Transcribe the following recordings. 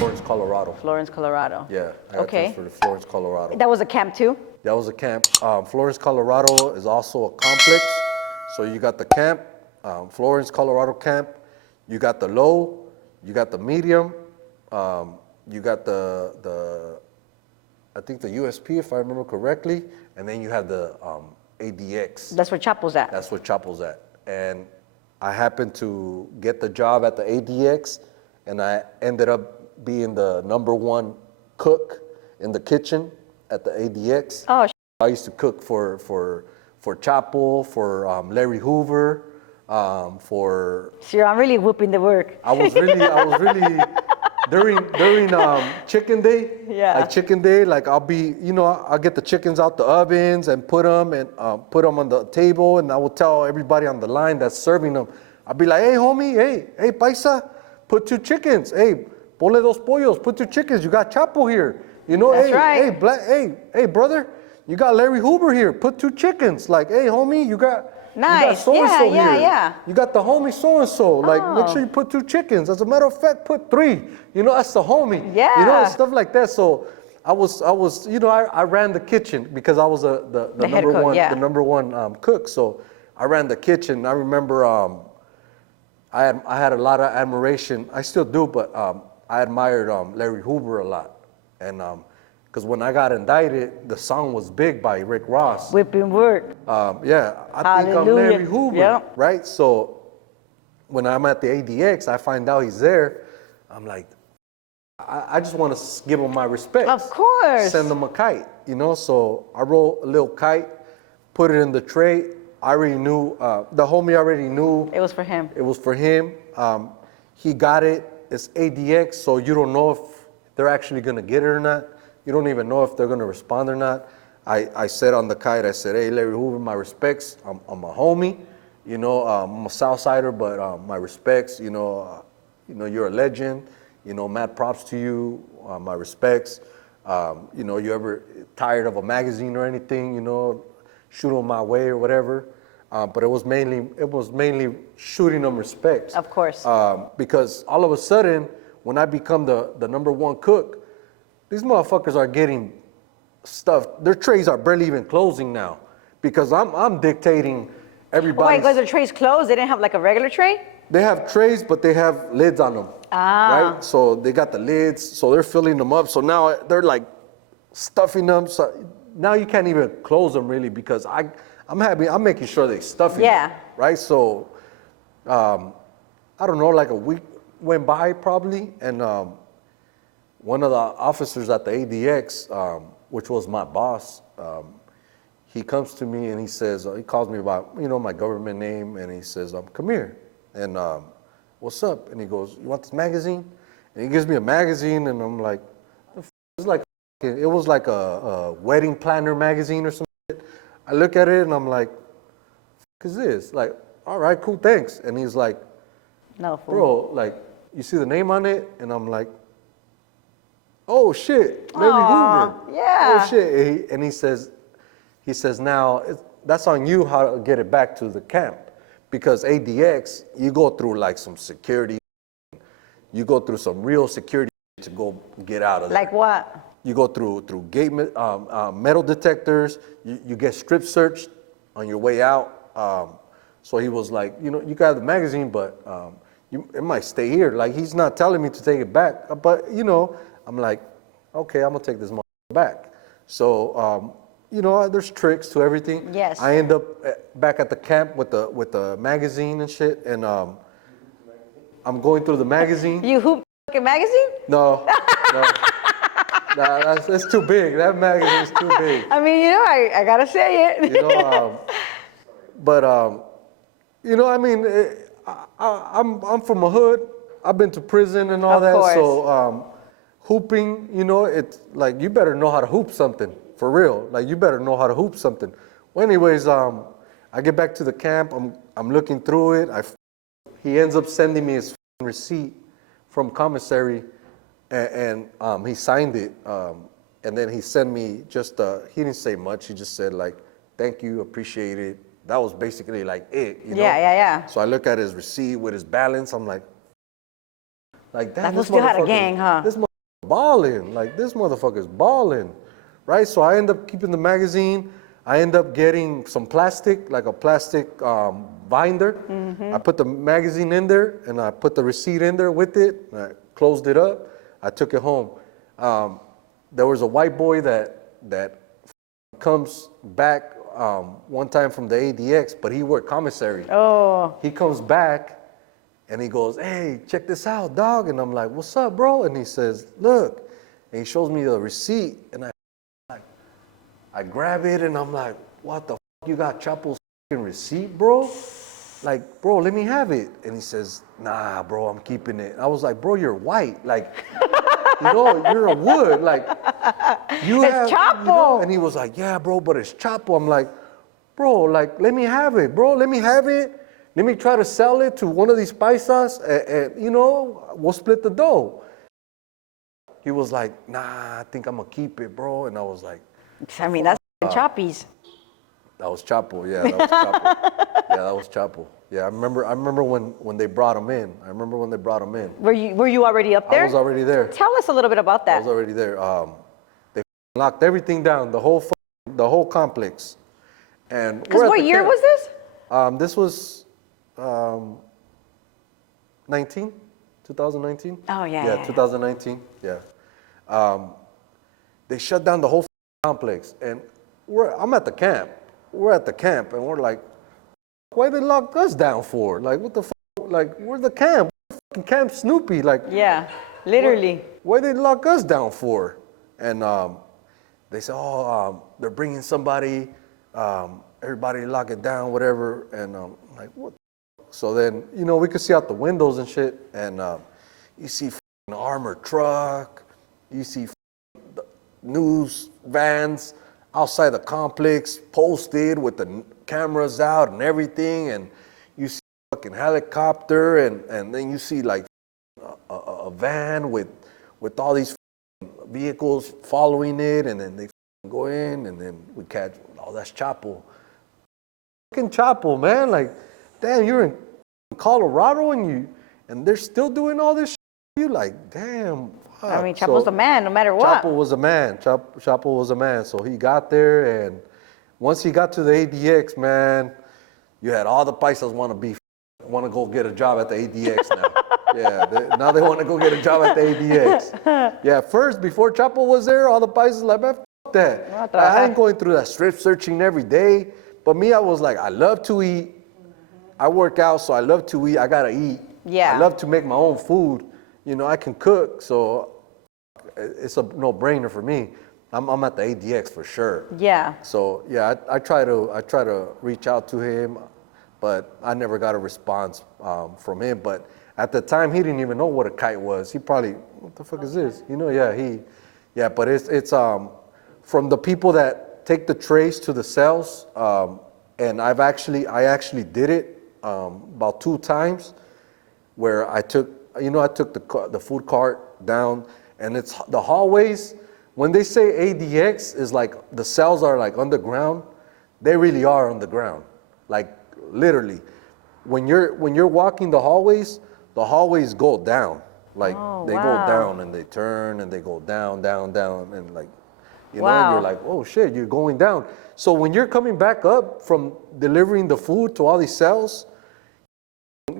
Florence, Colorado. Florence, Colorado. Yeah, I got transferred to Florence, Colorado. That was a camp too? That was a camp. Florence, Colorado is also a complex. So you got the camp, Florence, Colorado camp. You got the low, you got the medium, you got the I think the USP, if I remember correctly, and then you have the ADX. That's where Chapo's at. That's where Chapo's at. And I happened to get the job at the ADX, and I ended up being the #1 cook in the kitchen at the ADX. Oh, I used to cook for Chapo, for Larry Hoover, for. sure, I'm really whooping the work. I was really during chicken day. Yeah. Like chicken day, like I'll get the chickens out the ovens and put them on the table, and I will tell everybody on the line that's serving them. I'll be like, hey homie, hey paisa, put 2 chickens. Hey, pole dos pollos, put 2 chickens. You got Chapo here. You know, That's right. hey brother, you got Larry Hoover here. Put 2 chickens. Like, hey homie, you got Nice. so and so here. Yeah. You got the homie so and so. Like, make sure you put 2 chickens. As a matter of fact, put 3. You know, that's the homie. Yeah. You know, stuff like that. So I was, I ran the kitchen because I was the head number cook, one, yeah. the #1 cook. So I ran the kitchen. I remember I had a lot of admiration. I still do, but I admired Larry Hoover a lot, and because when I got indicted, the song was big by Rick Ross. Whipping work. Yeah, I think I'm Hallelujah. Larry Hoover, Yep. right? So when I'm at the ADX, I find out he's there. I'm like, I just want to give him my respect. Of course. Send him a kite, you know? So I wrote a little kite, put it in the tray. I already knew, the homie already knew. It was for him. It was for him. He got it. It's ADX, so you don't know if they're actually going to get it or not. You don't even know if they're going to respond or not. I said on the kite, I said, hey, Larry Hoover, my respects. I'm a homie. You know, I'm a Southsider, but my respects. You know, you're a legend. You know, mad props to you. My respects. You know, you ever tired of a magazine or anything, you know, shoot them my way or whatever. But it was mainly shooting them respects. Of course. Because all of a sudden, when I become the #1 cook, these motherfuckers are getting stuff. Their trays are barely even closing now, because I'm dictating everybody. Wait, because the tray's closed? They didn't have like a regular tray? They have trays, but they have lids on them. Right? So they got the lids, so they're filling them up. So now they're like stuffing them. So now you can't even close them really, because I'm making sure they stuffing them. Right? So I don't know, like a week went by probably, and one of the officers at the ADX, which was my boss, he comes to me and he says, he calls me by, my government name, and he says, come here, and what's up? And he goes, you want this magazine? And he gives me a magazine, and I'm like, it was like a wedding planner magazine or something. I look at it and I'm like, what is this? Like, all right, cool, thanks. And he's like, no, fool. Bro, like, you see the name on it? And I'm like, oh shit, Larry Hoover. Yeah. Oh shit. And he says, now that's on you how to get it back to the camp, because ADX, you go through like some security, you go through some real security to go get out of there. Like what? You go through gate metal detectors. You get strip searched on your way out. So he was like, you got the magazine, but it might stay here. Like, he's not telling me to take it back, but I'm like, okay, I'm gonna take this back. So, there's tricks to everything. Yes. I end up back at the camp with the magazine and shit, and I'm going through the magazine. You hoop fucking magazine? No. Nah, that's too big. That magazine's too big. I mean, I gotta say it. But I mean, I'm from a hood. I've been to prison and all Of that. course. So hooping, it's like, you better know how to hoop something, for real. Like, you better know how to hoop something. Well, anyways, I get back to the camp. I'm looking through it. He ends up sending me his receipt from commissary, and he signed it. And then he sent me he didn't say much. He just said, like, thank you, appreciate it. That was basically like it, Yeah. So I look at his receipt with his balance. I'm like, That fool still had a gang, huh? This balling. Like, this motherfucker's balling, right? So I end up keeping the magazine. I end up getting some plastic, like a plastic binder. I put the magazine in there, and I put the receipt in there with it. And I closed it up. I took it home. There was a white boy that comes back one time from the ADX, but he worked commissary. Oh. He comes back, and he goes, "Hey, check this out, dog." And I'm like, "What's up, bro?" And he says, "Look." And he shows me the receipt, and I grab it, and I'm like, "What the fuck? You got Chapo's fucking receipt, bro? Like, bro, let me have it." And he says, "Nah, bro, I'm keeping it." I was like, "Bro, you're white. Like, you're a wood. Like, It's Chapo." And he was like, "Yeah, bro, but it's Chapo." I'm like, "Bro, like, let me have it, bro. Let me have it. Let me try to sell it to one of these paisas, and we'll split the dough." He was like, "Nah, I think I'm gonna keep it, bro." And I was like, I mean, that's Choppies. "That was Chapo, yeah, that was Chapo, yeah, that was Chapo, yeah." I remember when they brought him in. Were you already up there? I was already there. Tell us a little bit about I that. was already there. They locked everything down, the whole complex. And Because what year was this? This was 2019. Oh, yeah. 2019. Yeah. They shut down the whole complex, and I'm at the camp. We're at the camp, and we're like, "Why they lock us down for? Like, what the fuck? Like, we're the camp. We're fucking Camp Snoopy. Like, Yeah, literally. why they lock us down for?" And they said, "Oh, they're bringing somebody. Everybody lock it down, whatever." And I'm like, "What?" So then, we could see out the windows and shit, and you see an armored truck, you see news vans outside the complex, posted with the cameras out and everything, and you see a fucking helicopter, and then you see like a van with all these vehicles following it, and then they go in, and then we catch, "Oh, that's Chapo." Fucking Chapo, man. Like, damn, you're in Colorado, and they're still doing all this shit. You like, damn. Fuck. I mean, Chapo's the man, no matter what. Chapo was a man. Chapo was a man. So he got there, and once he got to the ADX, man, you had all the paisas want to go get a job at the ADX now. Yeah, now they want to go get a job at the ADX. Yeah, first, before Chapo was there, all the paisas like, "Man, fuck that. I ain't going through that strip searching every day." But me, I was like, I love to eat. I work out, so I love to eat. I gotta eat. Yeah. I love to make my own food. I can cook, so it's a no-brainer for me. I'm at the ADX for sure. Yeah. So yeah, I try to reach out to him, but I never got a response from him. But at the time, he didn't even know what a kite was. He probably, "What the fuck is this?" Yeah. But it's from the people that take the trays to the cells, and I actually did it about 2 times, where I took the food cart down, and it's the hallways. When they say ADX is like the cells are like underground, they really are underground, like literally. When you're walking the hallways go down, like they go down and they turn and they go down, and like, and you're like, "Oh shit, you're going down." So when you're coming back up from delivering the food to all these cells,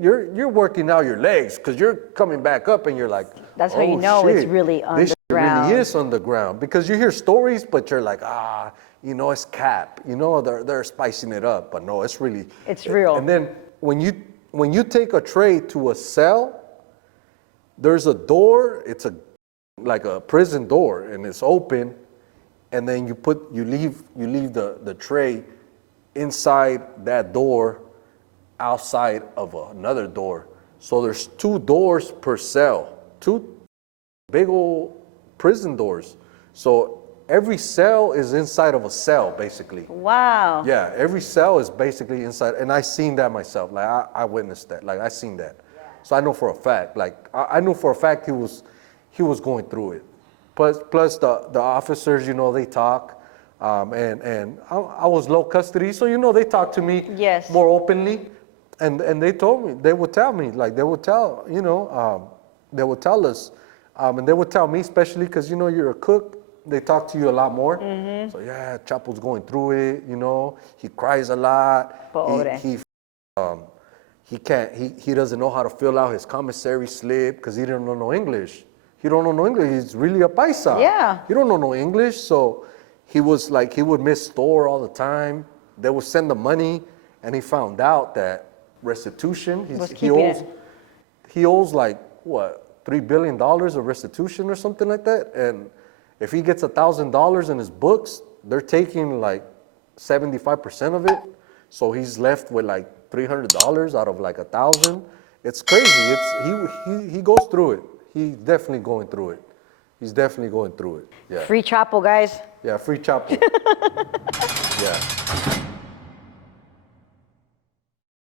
you're working out your legs because you're coming back up, and you're like, that's how you know it's really underground. This really is underground, because you hear stories, but you're like, it's cap. They're spicing it up, but no, it's really. It's real. And then when you take a tray to a cell, there's a door. It's like a prison door, and it's open, and then you leave the tray inside that door, outside of another door. So there's 2 doors per cell, 2 big old prison doors. So every cell is inside of a cell, basically. Wow. Yeah, every cell is basically inside, and I seen that myself. Like, I witnessed that. Like, I seen that. So I know for a fact. Like, I knew for a fact he was going through it. Plus the officers, they talk. And I was low custody, so they talk to me more openly. And they told me, they would tell me, like they would tell us, And they would tell me, especially because, you know, you're a cook, they talk to you a lot more. So yeah, Chapo's going through it, you know, he cries a lot. Pobre. He doesn't know how to fill out his commissary slip because he didn't know no English. He don't know no English. He's really a paisa. Yeah. He don't know no English, so he was like, he would miss store all the time. They would send the money, and he found out that restitution, he owes like, what, $3 billion of restitution or something like that. And if he gets $1,000 in his books, they're taking like 75% of it. So he's left with like $300 out of like 1,000. It's crazy. He goes through it. He's definitely going through it. He's definitely going through it. Yeah. Free Chapo, guys. Yeah, free Chapo. Yeah.